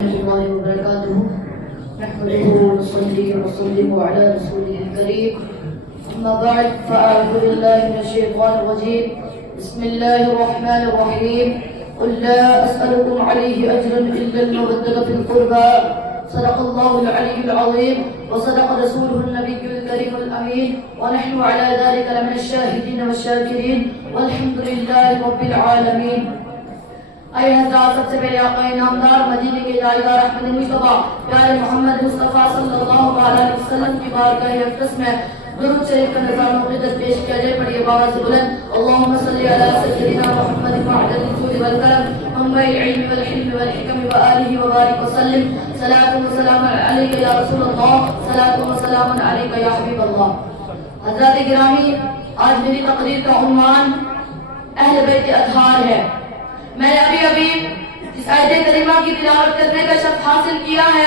الله وبركاته نحمده ونصلي ونسلم على رسوله الكريم أما بعد فأعوذ بالله من الشيطان الرجيم بسم الله الرحمن الرحيم قل لا أسألكم عليه أجرا إلا المودة في القربى صدق الله العلي العظيم وصدق رسوله النبي الكريم الأمين ونحن على ذلك لمن الشاهدين والشاكرين والحمد لله رب العالمين. اے حضرات، سب سے پہلے آقا نامدار مدینے کے جائیدار احمد مصطفیٰ پیارے محمد مصطفیٰ صلی اللہ علیہ وسلم کی بارگاہ اقدس میں درود شریف کا نظام مقدس پیش کیا جائے. پڑھیے باواز بلند اللہم صلی علی سیدنا محمد وعلی الجود والکرم منبع العلم والحلم والحکم وآلہ وبارک وسلم. صلاۃ و سلام علیک یا رسول اللہ، صلاۃ و سلام علیک یا حبیب اللہ. حضرات گرامی، آج میری تقریر کا عنوان اہل بیت اطہار ہے. میں نے ابھی اس آیت کریمہ کی تلاوت کرنے کا شرف حاصل کیا ہے.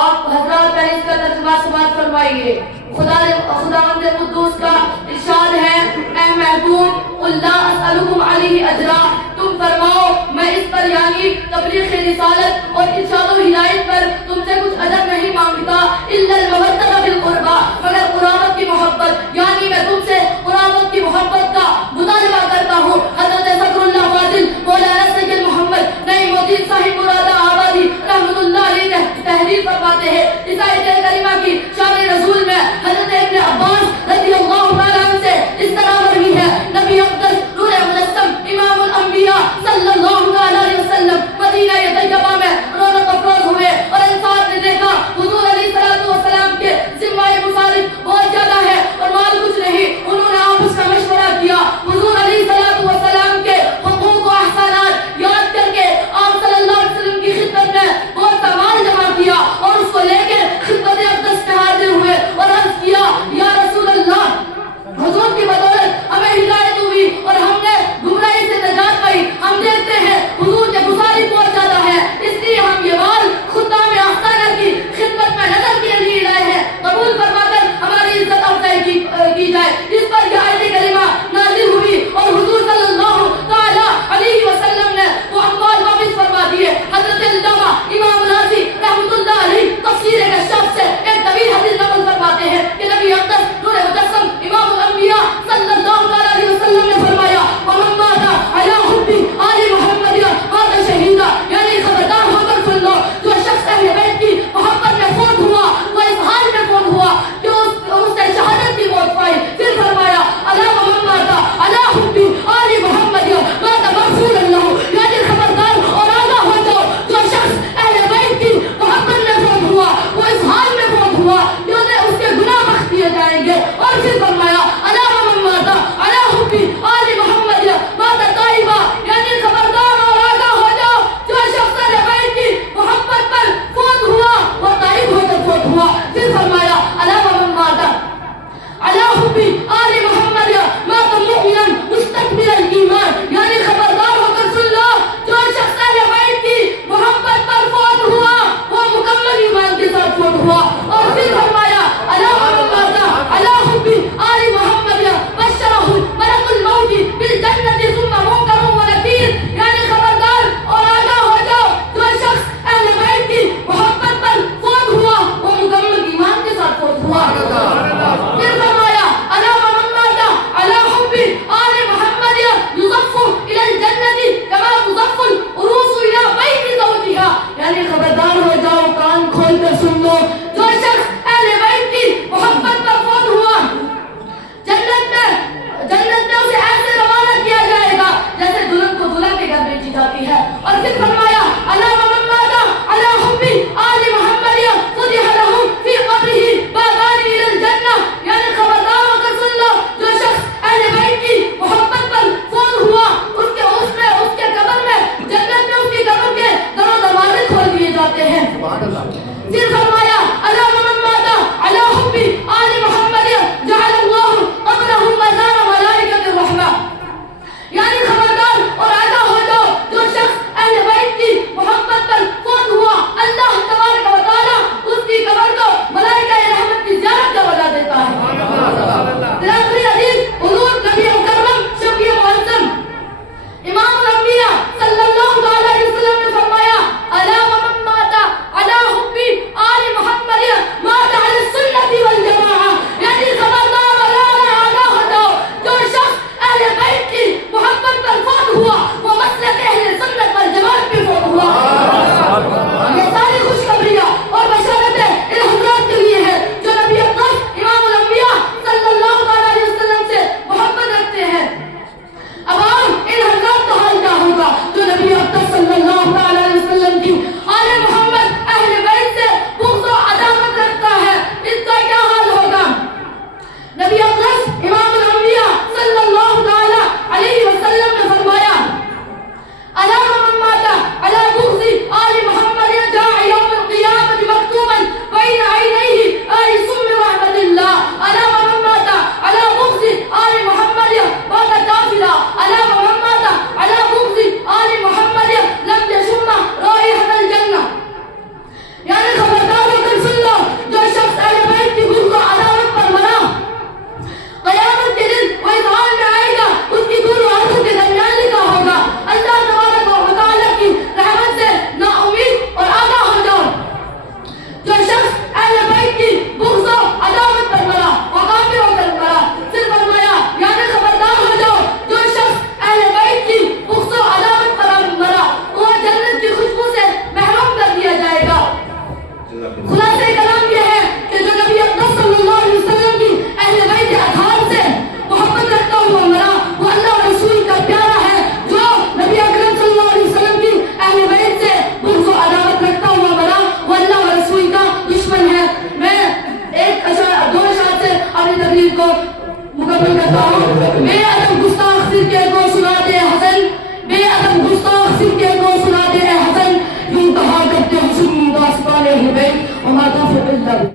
آپ حضرات پہلے اس کا ترجمہ سماعت فرمائیے. خداوند قدوس کا ارشاد ہے، اے محبوب قل لا اسألکم علیہ اجرا، تم فرماؤ میں اس پر یعنی تبلیغ رسالت اور ارشاد و ہدایت پر تم سے کچھ اجر نہیں مانگتا الا المودۃ فی القربى، مگر قرابت کی محبت، یعنی میں تم سے قرابت کی محبت کا مطالبہ کرتا ہوں. حضرت ذکر اللہ فاضل مولانا سید محمد نعیم الدین صاحب مراد آبادی رحمۃ اللہ علیہ تحریر فرماتے ہیں اس آیت کریمہ کی شان رسول میں حضرت ابن عباس رضی اللہ تعالیٰ عنہ سے اس طرح مروی ہے، نبی اقدس نور مجسم امام الانبیاء صلی اللہ علیہ وسلم مدینہ طیبہ میں رونق افروز ہوئے اور انصار نے دیکھا حضور علیہ السلام کے ذمہ مصارف بہت زیادہ ہے اور مال کچھ نہیں. انہوں نے آپس کا مشورہ کیا. حضور علیہ السلام کے حقوق و احسانات یاد کر کے آپ صلی اللہ علیہ وسلم کی خدمت میں بہت سا مال جمع کیا اور اس کو لے کے خدمت اقدس میں حاضر ہوئے اور عرض کیا، یا رسول اللہ، حضور کی بدولت ہمیں ہدایت ہوئی اور ہم نے گمراہی سے نجات پائی. ہم دیکھتے ہیں حضور کے مصارف بہت زیادہ ہے، اس لیے ہم یہ مال خدام احسانہ کی خدمت میں نظر کے لیے لائے ہیں، قبول فرما کر ہماری عزت افزائی کی جائے. اس پر یہ آیت کریمہ نازل ہوئی اور حضور صلی اللہ تعالی علیہ وسلم نے وہ اموال واپس فرما دیے. حضرت علامہ امام راضی رحمۃ اللہ علیہ تفسیر کشاف سے ایک طویل حدیث نقل فرماتے ہیں کہ نبی اقدس نور مجسم امام الانبیاء صلی اللہ علیہ وسلم نے فرمایا، ومن مات علی حب آل محمد مات شہیدا، یعنی خبردار ہو کر سن لو، جو شخص اہل بیت کی محبت میں فوت ہوا وہ اس حال میں فوت ہوا کہ اس نے شہادت کی موت پائی. پھر فرمایا، الا ومن مات علی حب آل محمد مات مغفورا له، یعنی خبردار اور آگاہ ہو جاؤ، جو شخص اہل بیت کی محبت میں فوت ہوا وہ اس حال میں فوت ہوا کہ اس کے گناہ بخش دیے جائیں گے. اور پھر فرمایا، الا ومن مات علی حب آل محمد مات طیبا، یعنی خبردار اور آگاہ ہو جاؤ، جو شخص اہل بیت کی محبت پر فوت ہوا وہ طیب ہو کر فوت ہوا. پھر فرمایا، الا ومن مات علی حب آل محمد مات مؤمنا مستكمل الایمان، یعنی خبردار ہو کر سن لو، جو شخص اہل بیت کی محبت پر فوت ہوا وہ مکمل ایمان کے ساتھ فوت ہوا. اور پھر فرمایا، الا ومن مات علی حب آل محمد بشرہ ملک الموت بالجنۃ ثم منکر ونکیر، یعنی خبردار اور آگاہ ہو جاؤ، جو شخص اہل بیت کی محبت پر فوت ہوا وہ مکمل ایمان کے ساتھ فوت ہوا. پھر فرمایا، الا ومن مات علی حب آل محمد یضف الی الجنۃ کما تضف العروس الی بیت زوجها، یعنی خبردار ہو جاؤ، کان کھول کر سن لو، جو شخص اہل بیت کی محبت پر فوت ہوا جنت میں اسے ایسے روانہ کیا جائے گا جیسے دلہن کو دلہا کے گھر بھیجی جاتی ہے. اور پھر فرمایا، الا ومن مات علی حب آل محمد فتح له فی قبره بابان الی الجنہ، یعنی خبردار ہو کر سن لو، جو شخص اہل بیت کی محبت پر فوت ہوا اس کے قبر میں جنت میں اس کی قبر کے در و دروازے کھول دیے جاتے ہیں. پھر فرمایا، الا ومن مات علی حب آل محمد جعل اللہ قبرہ مزار ملائکۃ الرحمہ، یعنی خبردار اور آگاہ ہو جاؤ، جو شخص اہل بیت کی محبت پر فوت ہوا اللہ تبارک و تعالیٰ اس کی قبر کو ملائکہ رحمت کی زیارت کا وجہ دیتا ہے. آخری حدیث حضور نبی مکرم شفیع معظم امام الانبیاء صلی اللہ علیہ وسلم نے فرمایا، الا وما توفيق إلا بالله.